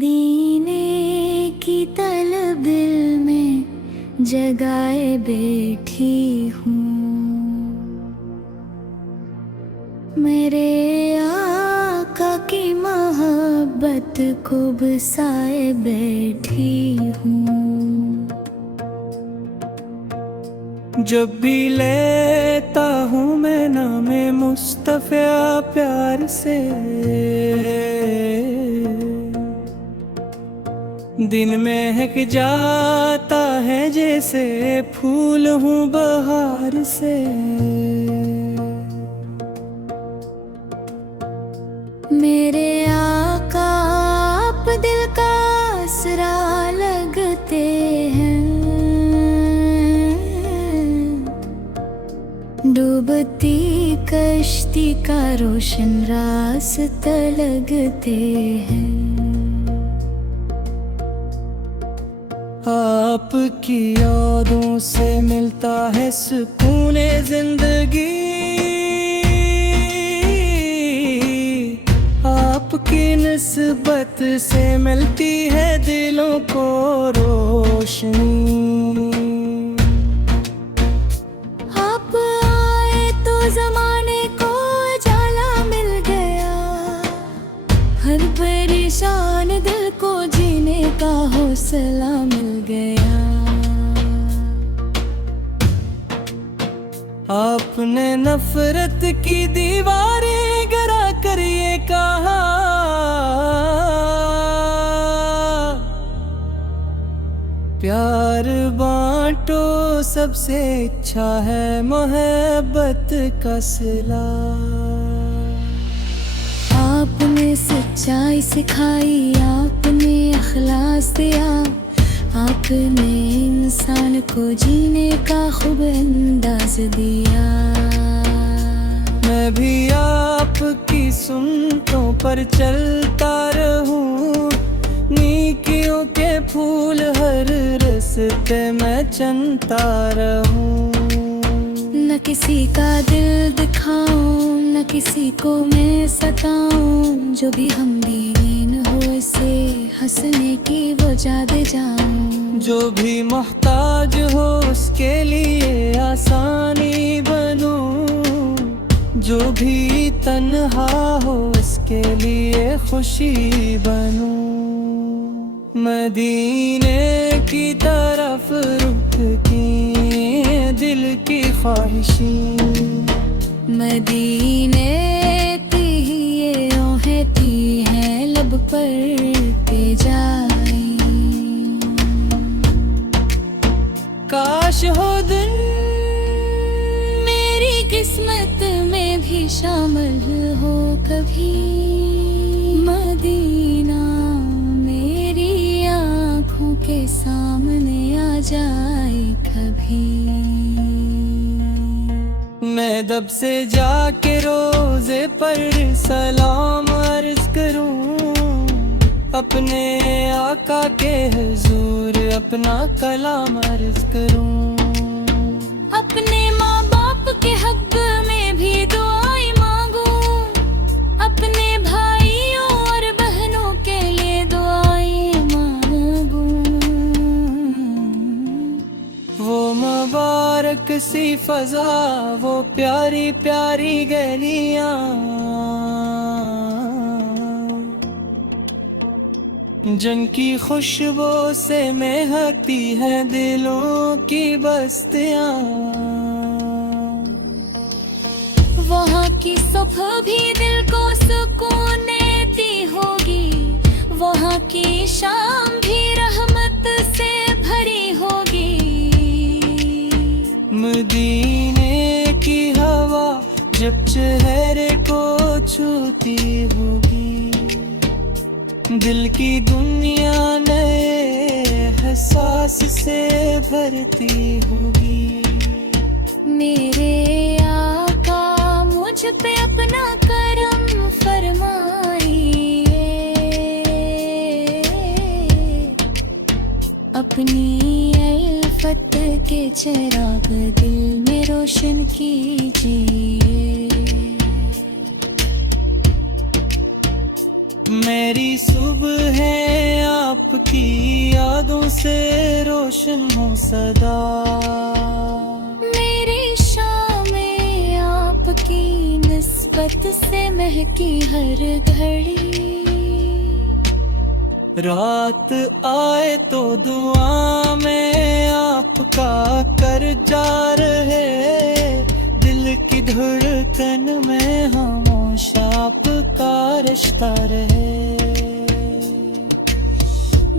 मदीने की तलब दिल में जगाए बैठी हूँ। मेरे आका की मोहब्बत को बसाए बैठी हूँ। जब भी लेता हूँ मैं नामे मुस्तफ़ा प्यार से, दिन महक जाता है जैसे फूल हूँ बहार से। मेरे आका आप दिल का आसरा लगते हैं। डूबती कश्ती का रोशन रास्ता लगते हैं। आपकी यादों से मिलता है सुकून जिंदगी, आपकी निस्बत से मिलती है दिलों को रोशनी। आप आए तो जमाने को उजाला मिल गया, हर परेशान दिल को जीने का हौसला मिल गया। आपने नफरत की दीवारें गिरा कर ये कहा, प्यार बांटो सबसे अच्छा है मोहब्बत का सिला। आपने सच्चाई सिखाई, आपने अखलास दिया, आपने इंसान को जीने का खूब अंदाज दिया। मैं भी आपकी सुन्नतों पर चलता रहूं, नेकियों के फूल हर रास्ते में चनता रहूं। न किसी का दिल दिखाऊं, न किसी को मैं सताऊं, जो भी गमगीन हो इसे हंसने की वजह दे जाऊं। जो भी मोहताज हो उसके लिए आसानी बनूं, जो भी तन्हा हो उसके लिए खुशी बनूं। मदीने की तरफ रुख की दिल की ख्वाहिशें, मदीने ती ये ओहती हैं लब पर के जाए। काश हो दिन मेरी किस्मत में भी शामिल हो कभी, मदीना मेरी आँखों के सामने आ जाए कभी। मैं दब से जाके रोजे पर सलाम अर्ज करूं, अपने आका के हुजूर अपना कलाम अर्ज करूं। अपने माँ बाप के हक में भी दुआएं मांगूं, अपने भाइयों और बहनों के लिए दुआएं मांगूं। वो मुबारक सी फजा, वो प्यारी प्यारी गलियां, जिनकी खुशबू से महकती है दिलों की बस्तियां। वहाँ की सुबह भी दिल को सुकून देती होगी, वहाँ की शाम भी रहमत से भरी होगी। मदीने की हवा जब चेहरे को छूती होगी, दिल की दुनिया नए एहसास से भरती होगी। मेरे आका मुझ पे अपना करम फरमाइए, अपनी अल्फत के चिराग दिल में रोशन कीजिए। मेरी सुबह है आपकी यादों से रोशन हो सदा। मेरी शामें आपकी निस्बत से महकी हर घड़ी। रात आए तो दुआ में आपका कर जा रहे, दिल की धड़कन में खामोश आपका रिश्ता रहे।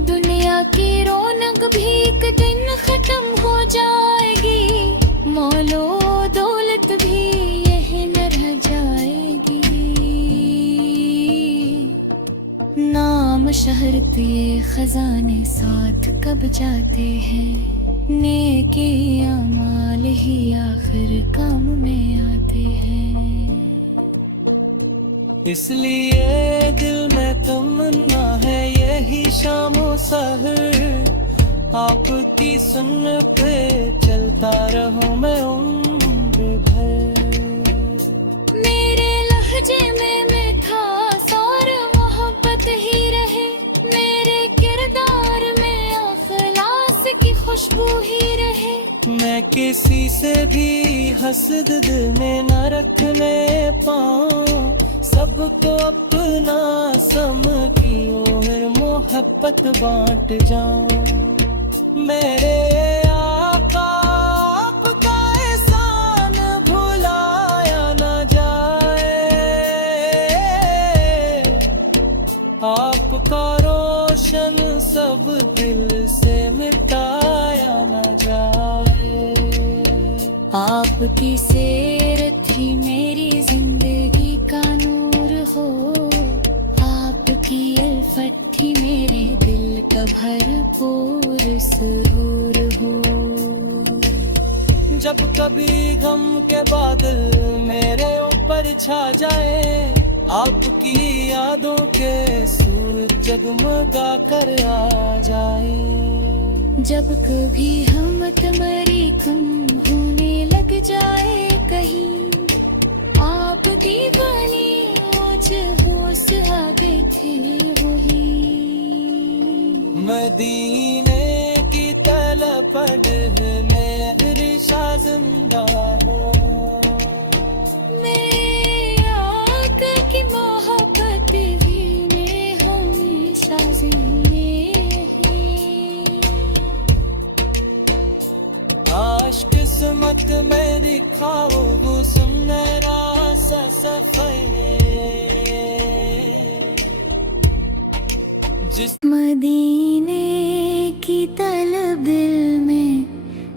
दुनिया की रौनक भी एक दिन खत्म हो जाएगी, मौलो दौलत भी यही न रह जाएगी। नाम शहरत ये खजाने साथ कब जाते हैं, नेकी अमाल ही आखिर काम में आते हैं। इसलिए दिल में तमन्ना है यही शामो सहर, आपकी सुन पे चलता रहूं मैं उम्र भर। मेरे लहजे में मिठास और मोहब्बत ही रहे, मेरे किरदार में अखलास की खुशबू ही रहे। मैं किसी से भी हसद दिल में न रखने पाऊं, सबको अपना समझियो फिर मोहब्बत बांट जाऊं। मेरे आका आपका एहसान भुलाया न जाए, आपका रोशन सब दिल से मिटाया न जाए। आपकी सीरत ही मेरी जिंदगी का नूर हो, आपकी अल्फत ही मेरे दिल का भरपूर सुरूर हो। जब कभी गम के बादल मेरे ऊपर छा जाए, आपकी यादों के सूरज जगमगा कर आ जाए। जब कभी हम तमरी कम होने लग जाए कहीं, आपकी वाली ओज होश आगे थे वही। मदीने की तलब मेरी शाह जिंदा हो, मेरे आका की मोहब्बत भी में हमेशा जिंदे हैं। आश किस्मत में दिखाओ वो सुनहरा सा सफर, जिस मदीने की तलब दिल में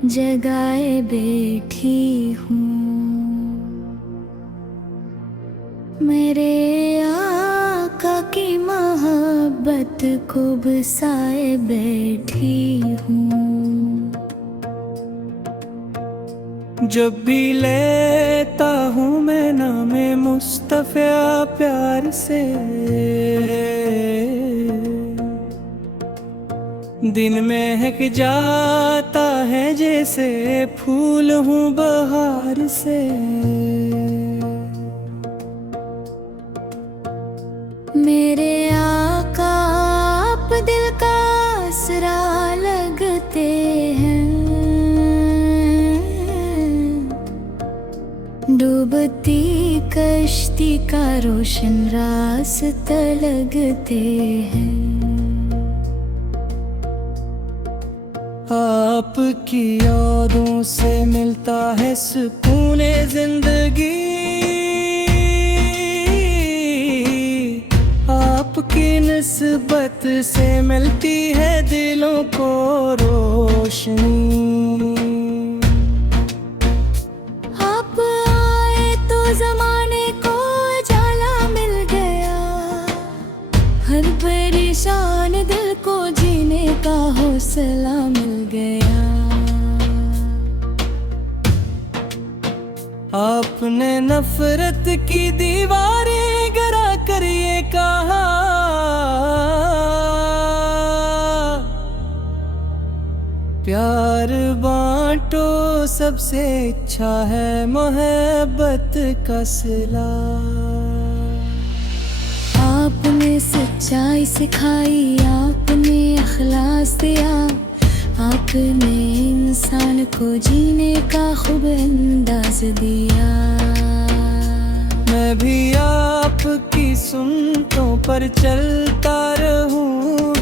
जगाए बैठी हूँ, मेरे आका की मोहब्बत को बसाए बैठी हूँ। जब भी लेता हूँ मैं नामे मुस्तफ़ा प्यार से, दिन महक जाता है जैसे फूल हूँ बहार से। मेरे आका आप दिल का आसरा लगते हैं, डूबती कश्ती का रोशन रास्ता लगते हैं। आपकी यादों से मिलता है सुकून जिंदगी, आपकी निस्बत से मिलती है दिलों को रोशनी। आप आए तो जमाने को उजाला मिल गया, हर परेशान दिल को जीने का हौसला मिल गया। आपने नफरत की दीवारें गिरा कर ये कहा, प्यार बांटो सबसे अच्छा है मोहब्बत का सिला। आपने सच्चाई सिखाई, आपने एहसास दिया, आपने इंसान को जीने का खूब अंदाज दिया। मैं भी आपकी सुन्नतों पर चलता रहूं,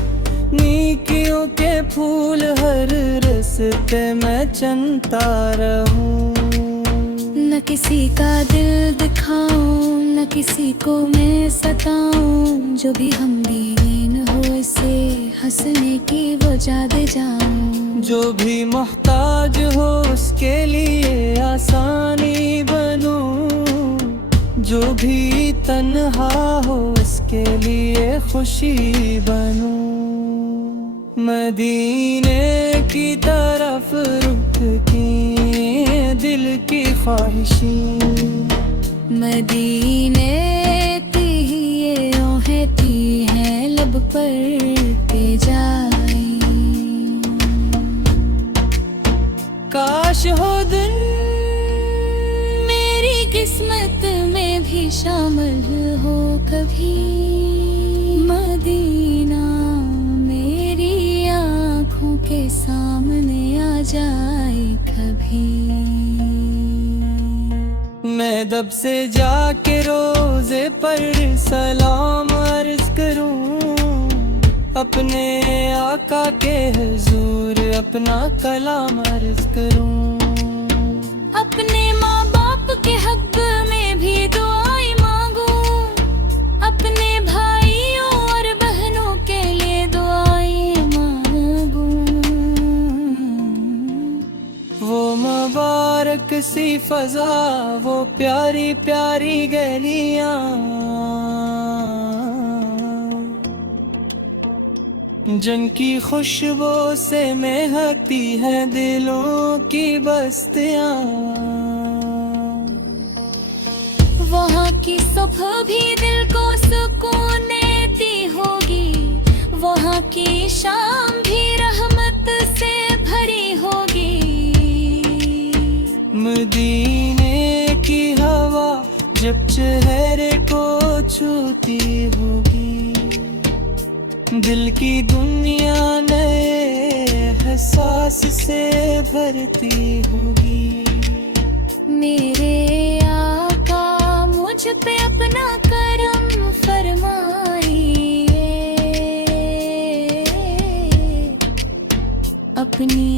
नेकियों के फूल हर रास्ते में चनता रहूं। न किसी का दिल दिखाऊं, न किसी को मैं सताऊं, जो भी गमगीन हो इसे हंसने की वजह दे जाऊं। जो भी मोहताज हो उसके लिए आसानी बनूं, जो भी तन्हा हो उसके लिए खुशी बनूं। मदीने की तरफ रुख की दिल की ख्वाहिशें, मदीने ती हैं लब पर के जाए। काश हो दिन मेरी किस्मत में भी शामिल हो कभी, मदीना मेरी आँखों के सामने आ जाए कभी। मैं दब से जाके रोजे पर सलाम अर्ज करूं, अपने आका के हुजूर अपना कलाम अर्ज करूं। अपने माँ बाप के हक में भी दुआएं मांगूं, अपने भाइयों और बहनों के लिए दुआएं मांगूं। वो मुबारक सी फजा, वो प्यारी प्यारी गलियां, जिनकी खुशबू से महकती है दिलों की बस्तियां। वहाँ की सुबह भी दिल को सुकून देती होगी, वहाँ की शाम भी रहमत से भरी होगी। मदीने की हवा जब चेहरे को छूती होगी, दिल की दुनिया नए एहसास से भरती होगी। मेरे आका मुझ पे अपना करम फरमाइए, अपनी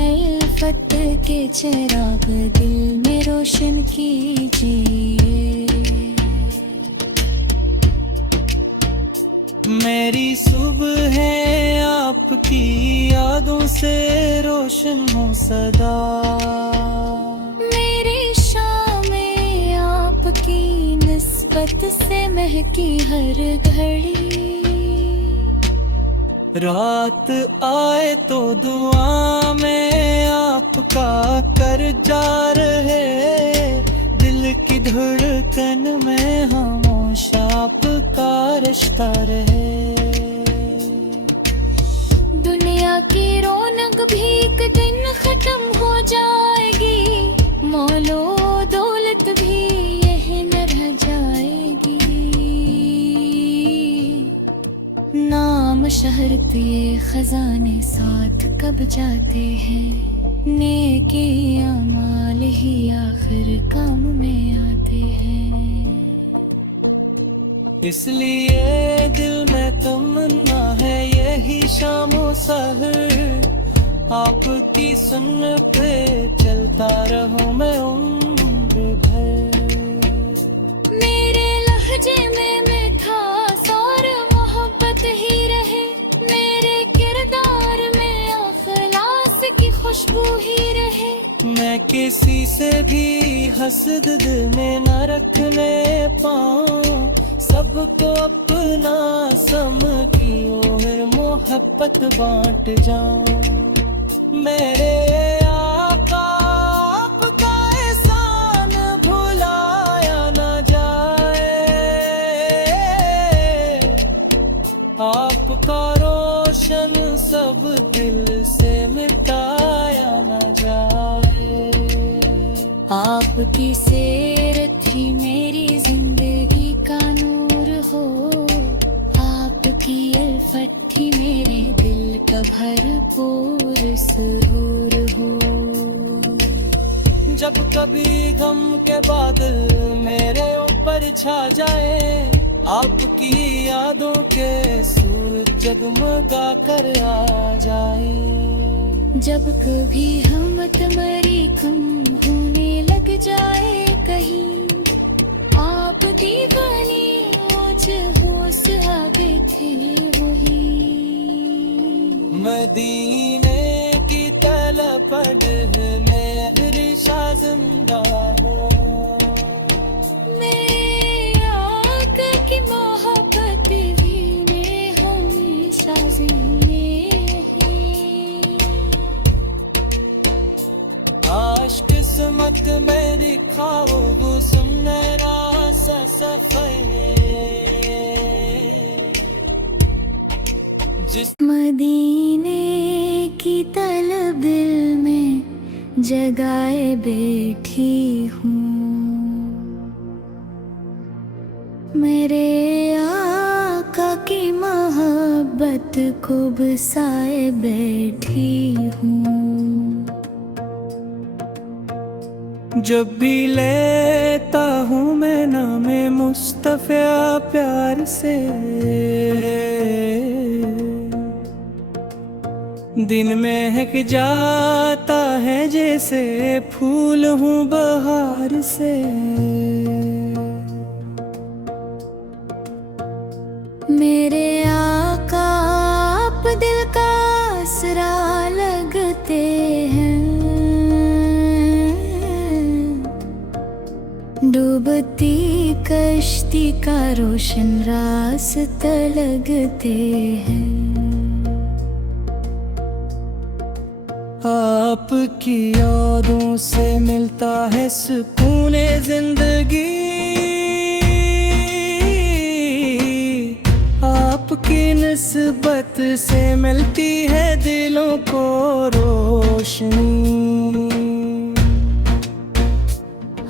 अल्फत के चिराग दिल में रोशन कीजिए। मेरी सुबह है आपकी यादों से रोशन हो सदा, मेरी शामें आपकी निस्बत से महकी हर घड़ी। रात आए तो दुआ में आपका कर जा रहे, दिल की धड़कन में खामोश आपका रिश्ता रहे। दुनिया की रौनक भी एक दिन खत्म हो जाएगी, मौलो दौलत भी यही न रह जाएगी। नाम शहरत ये खजाने साथ कब जाते हैं, नेकी अमाल ही आखिर काम में आते हैं। इसलिए दिल में तमन्ना है यही शामो सहर, आपकी सुन्नत पे चलता रहूं मैं उम्र भर। मेरे लहजे में मिठास और मोहब्बत ही रहे, मेरे किरदार में अखलास की खुशबू ही रहे। मैं किसी से भी हसद दिल में न रखने पाऊं, सबको अपना समझियो फिर मोहब्बत बांट जाऊं। मेरे आका आपका एहसान भुलाया न जाए, आपका रोशन सब दिल से मिटाया न जाए। आपकी सीरत ही मेरी जिंदगी का नूर हो, आपकी अल्फत ही मेरी मेरे दिल का भरपूर सुरूर हो। जब कभी गम के बादल मेरे ऊपर छा जाए, आपकी यादों के सूरज जगमगा कर आ जाए। जब कभी हमत मरी कम होने लग जाए कहीं, आप दीवानी मुझ होश आगे थे वही। मदीने की तलपट मेरी शाह जिंदा हो। मेरे आका की मोहब्बत भी में हमेशा जिंदे हैं। आश किस्मत मेरी खाओ वो सुनहरा सा सफर, जिस मदीने की तलब दिल में जगाए बैठी हूँ। मेरे आका की मोहब्बत को बसाए बैठी हूँ। जब भी लेता हूँ मैं नामे मुस्तफ़ा प्यार से, दिन महक जाता है जैसे फूल हूँ बहार से। मेरे आका आप दिल का आसरा लगते हैं। डूबती कश्ती का रोशन रास्ता लगते हैं। आपकी यादों से मिलता है सुकून जिंदगी, आपकी निस्बत से मिलती है दिलों को रोशनी।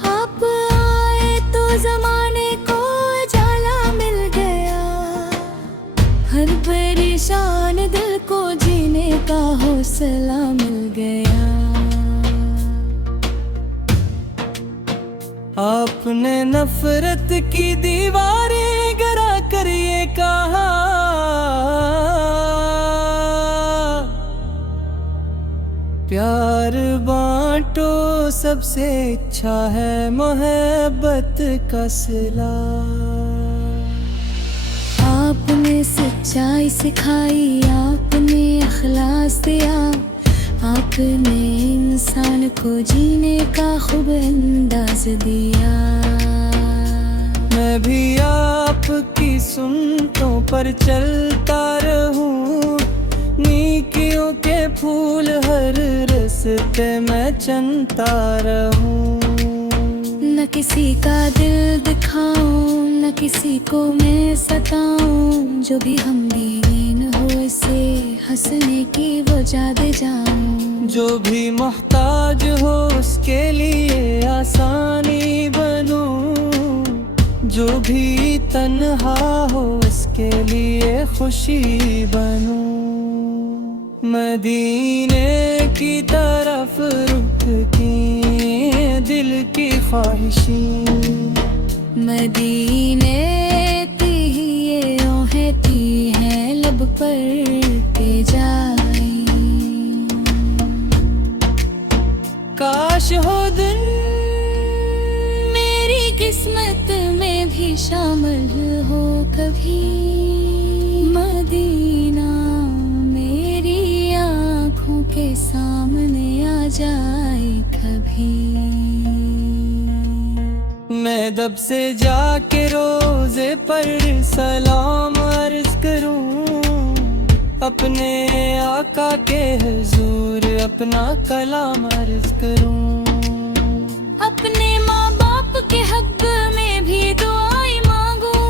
आप आए तो जमाने को उजाला मिल गया, हर परेशान दिल को जीने का हौसला मिल गया। आपने नफरत की दीवारें गिरा कर ये कहा, प्यार बांटो सबसे अच्छा है मोहब्बत का सिला। आपने सच्चाई सिखाई, आपने अखलास दिया, आपने इंसान को जीने का खूब अंदाज दिया। मैं भी आपकी सुन्नतों पर चलता रहूं, नेकियों के फूल हर रस्ते में चनता रहूं। न किसी का दिल दिखाऊं, न किसी को मैं सताऊं, जो भी हमदीन हो इसे हंसने की वजह दे जाऊं। जो भी मोहताज हो उसके लिए आसानी बनूं, जो भी तन्हा हो उसके लिए खुशी बनूं। मदीने की तरफ रुख की दिल की ख्वाहिशें, मदीने ती ये ओहती हैं लब पर के जाए। काश हो दिन मेरी किस्मत में भी शामिल हो कभी, मदीना मेरी आँखों के सामने आ जाए कभी। मैं दब से जाके रोजे पर सलाम अर्ज करूं, अपने आका के हुजूर अपना कलाम अर्ज करूं। अपने माँ बाप के हक में भी दुआएं मांगूं,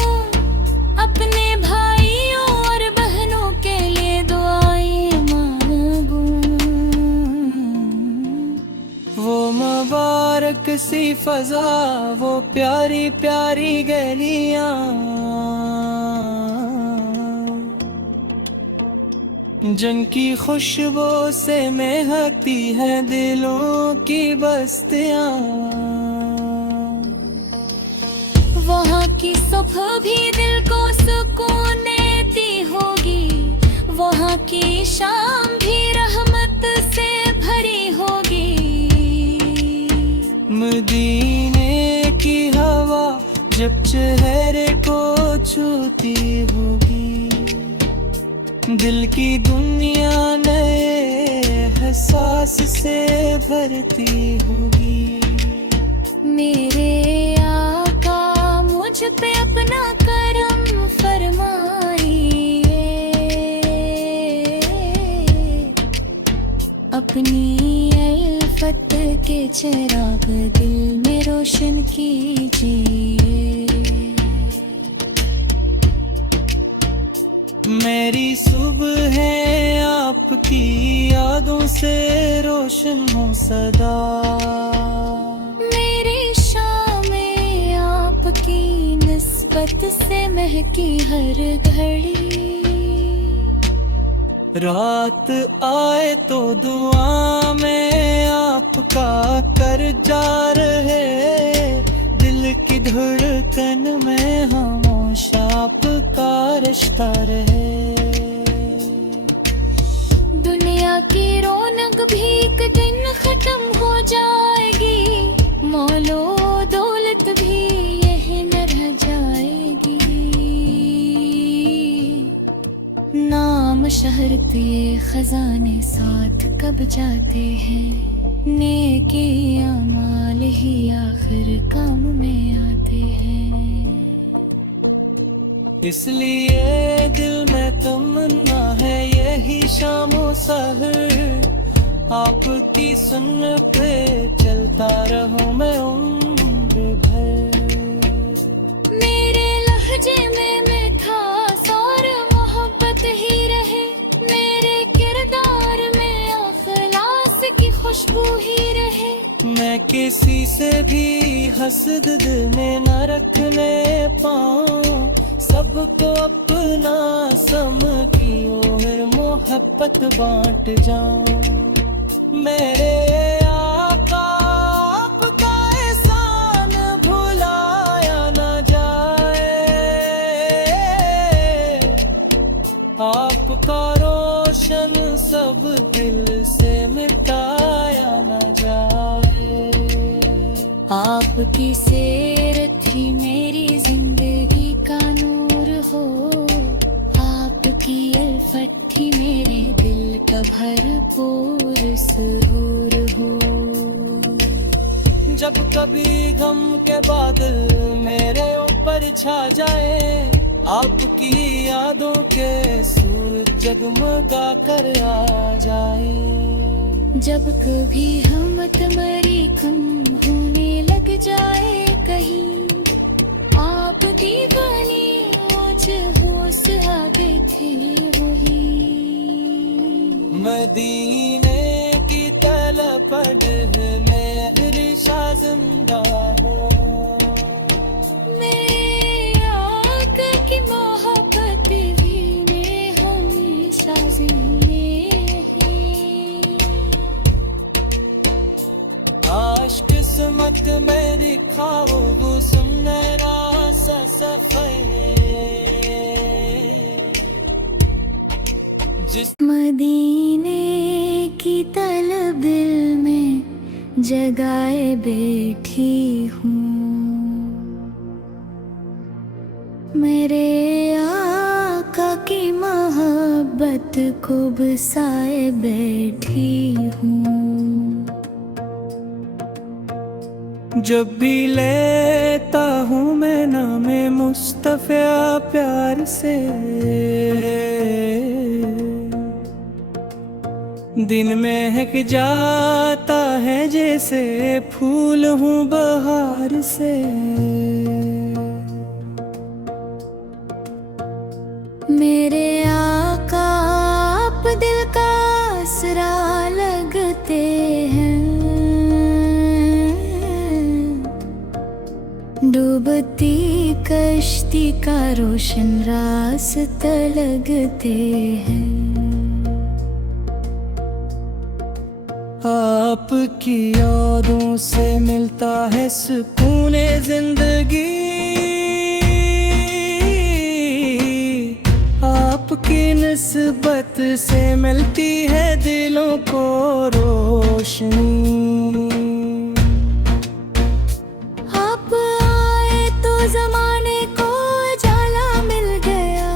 अपने भाइयों और बहनों के लिए दुआएं मांगूं। वो मुबारक सी फजा, वो प्यारी प्यारी गलियां, जिनकी खुशबू से महकती है दिलों की बस्तियां। वहाँ की सुबह भी दिल को सुकून देती होगी, वहाँ की शाम भी रहमत से भरी होगी। मदीने की हवा जब चेहरे को छूती होगी, दिल की दुनिया नए एहसास से भरती होगी। मेरे आका मुझ पे अपना करम फरमाइए, अपनी अल्फत के चिराग दिल में रोशन कीजिए। मेरी सुबह है आपकी यादों से रोशन हो सदा, मेरी शामें आपकी निस्बत से महकी हर घड़ी। रात आए तो दुआ में आपका कर जा रहे, दिल की धड़कन में खामोश आपका रिश्ता रहे। दुनिया की रौनक भी एक दिन खत्म हो जाएगी, मौलो दौलत भी यही न रह जाएगी। नाम शहरत ये खजाने साथ कब जाते हैं, नेकी अमाल ही आखिर काम में आते हैं। इसलिए दिल में तमन्ना है यही शामो सहर, आपकी सुन पे चलता रहूं मैं उम्र भर। मेरे लहजे में मिठास और मोहब्बत ही रहे, मेरे किरदार में अखलास की खुशबू ही रहे। मैं किसी से भी हसद दिल में न रखने पाऊं, सबको अपना समझियो फिर मोहब्बत बांट जाऊं। मेरे आका आपका एहसान भुलाया न जाए, आपका रोशन सब दिल से मिटाया न जाए। आपकी सीरत ही मेरी जिंदगी का नूर हो, आपकी अल्फत ही मेरे दिल का भरपूर सुरूर हो। जब कभी गम के बादल मेरे ऊपर छा जाए, आपकी यादों के सूरज जगमगा कर आ जाए। जब कभी हमत मरी कम होने लग जाए कहीं, आपकी वाली मुझ होश आगे थे वही। मदीने की तलब मेरी शाह जिंदा हो, मेरे आका की मोहब्बत भी में हमेशा जिंदे है। आश किस्मत में दिखाओ वो सुनहरा सा सफर, जिस मदीने की तलब दिल में जगाए बैठी हूँ, मेरे आका की मोहब्बत को बसाए बैठी हूँ। जब भी लेता हूँ मैं नामे मुस्तफ़ा प्यार से, दिन महक जाता है जैसे फूल हूँ बहार से। मेरे आका आप दिल का आसरा लगते हैं, डूबती कश्ती का रोशन रास्ता लगते हैं। आपकी यादों से मिलता है सुकून जिंदगी, आपकी निस्बत से मिलती है दिलों को रोशनी। आप आए तो जमाने को उजाला मिल गया,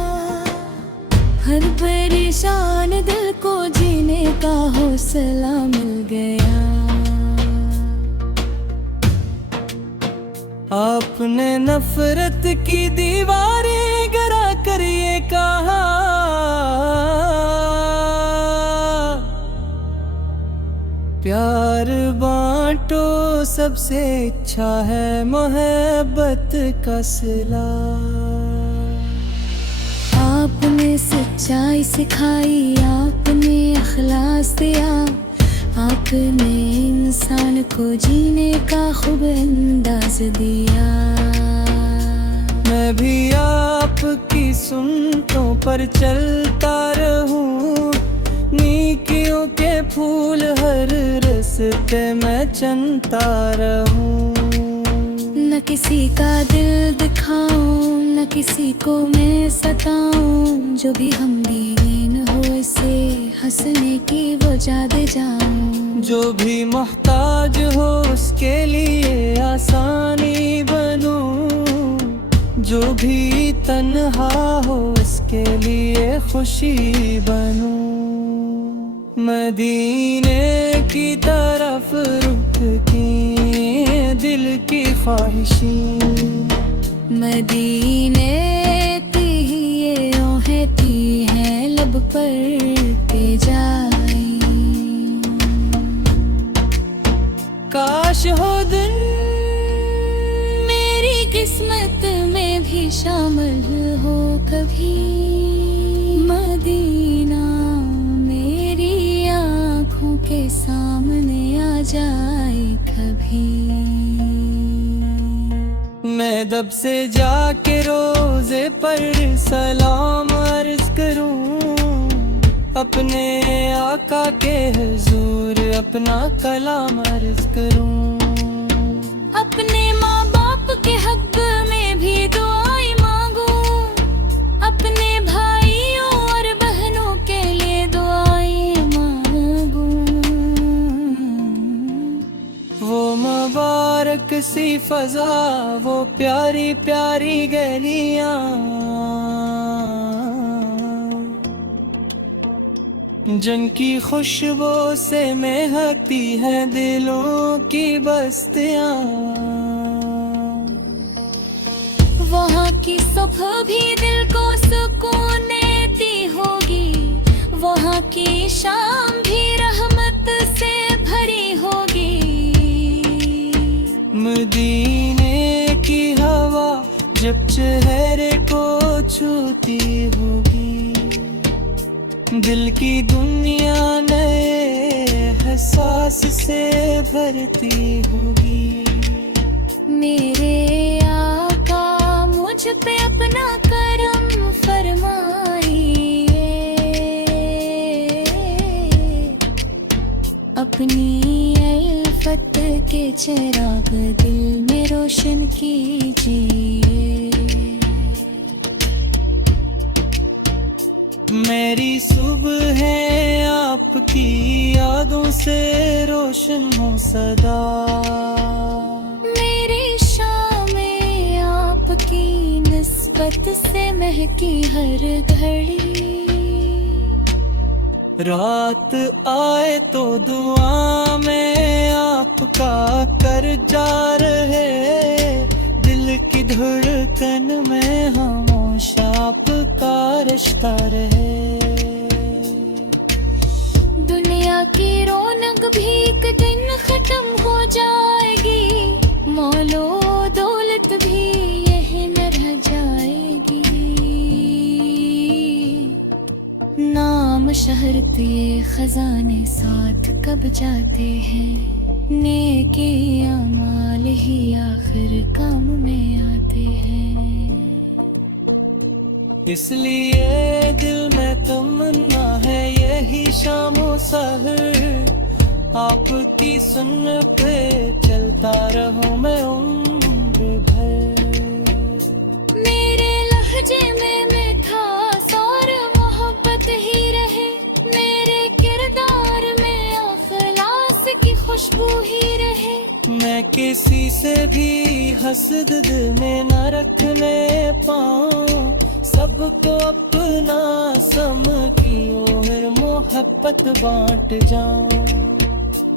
हर परेशान दिल को जीने का हौसला मिल गया। आपने नफरत की दीवारें गिरा कर ये कहा, प्यार बांटो सबसे अच्छा है मोहब्बत का सिला। आपने सच्चाई सिखाई, आपने अखलास दिया, आपने इंसान को जीने का खूब अंदाज दिया। मैं भी आपकी सुन्नतों पर चलता रहूं, नेकियों के फूल हर रस्ते में चनता रहूं। न किसी का दिल दिखाऊं, न किसी को मैं सताऊं, जो भी गमगीन हो इसे हंसने की वजह दे जाऊं। जो भी मोहताज हो उसके लिए आसानी बनूं, जो भी तन्हा हो उसके लिए खुशी बनूं। मदीने की तरफ रुख की दिल की ख्वाहिशें, मदीने ती ये ओहती हैं लब पर के जाई। काश हो दिन मेरी किस्मत में भी शामिल हो कभी, मदीना मेरी आँखों के सामने आ जाए कभी। मैं दब से जाके रोजे पर सलाम अर्ज करूं, अपने आका के हुजूर अपना कलाम अर्ज करूं। अपने माँ बाप के हक में भी दुआएं मांगूं, अपने भाइयों और बहनों के लिए दुआएं मांगूं। वो मुबारक सी फजा, वो प्यारी प्यारी गलियां, जिनकी खुशबू से महकती है दिलों की बस्तियां। वहाँ की सुबह भी दिल को सुकून देती होगी, वहाँ की शाम भी रहमत से भरी होगी। मदीने की हवा जब चेहरे को छूती होगी, दिल की दुनिया नए एहसास से भरती होगी। मेरे आका मुझ पे अपना करम फरमाइए, अपनी अल्फत के चिराग दिल में रोशन कीजिए। मेरी सुबह है आपकी यादों से रोशन हो सदा, मेरी शामें आपकी निस्बत से महकी हर घड़ी। रात आए तो दुआ में आपका कर जा रहे, दिल की धड़कन में खामोश आपका रिश्ता रहे। दुनिया की रौनक भी एक दिन खत्म हो जाएगी, मौलो दौलत भी यही न रह जाएगी। नाम शहरत ये खजाने साथ कब जाते हैं, नेकी अमाल ही आखिर काम में आते हैं। इसलिए दिल में तमन्ना है यही शामो सहर आपकी सुन पे चलता रहूं मैं उम्र भर। मेरे लहजे में मिठास और मोहब्बत ही रहे, मेरे किरदार में अखलास की खुशबू ही रहे। मैं किसी से भी हसद दिल में न रखने पाऊं, सबको अपना समझियो फिर मोहब्बत बांट जाऊं।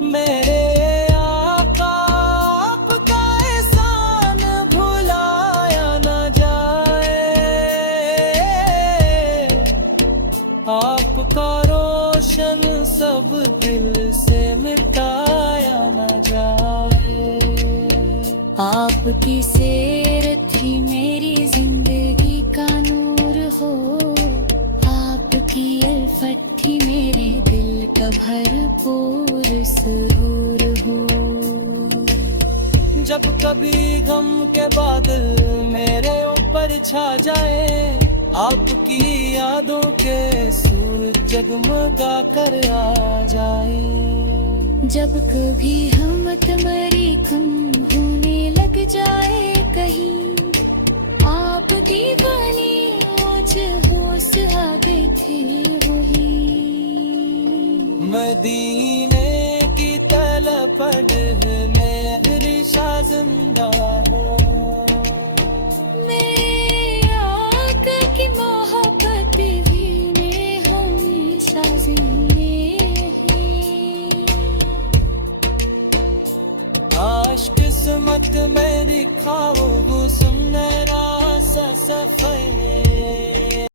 मेरे आका आपका एहसान भुलाया न जाए, आपका रोशन सब दिल से मिटाया न जाए। आपकी सीरत ही मेरी जिंदगी का नूर हो, आपकी अल्फत ही मेरे दिल का भरपूर सुरूर हो। जब कभी गम के बादल मेरे ऊपर छा जाए, आपकी यादों के सूरज जगमगा कर आ जाए। जब कभी हमत मरी कम होने लग जाए कहीं, आप दीवानी आज होश आगे थे वही। मदीने की तलपट मेरी शाह जिंदा हो, मेरे आका की मोहब्बत भी में हमेशा जिंदे हैं। आश किस्मत मेरी ख्वाब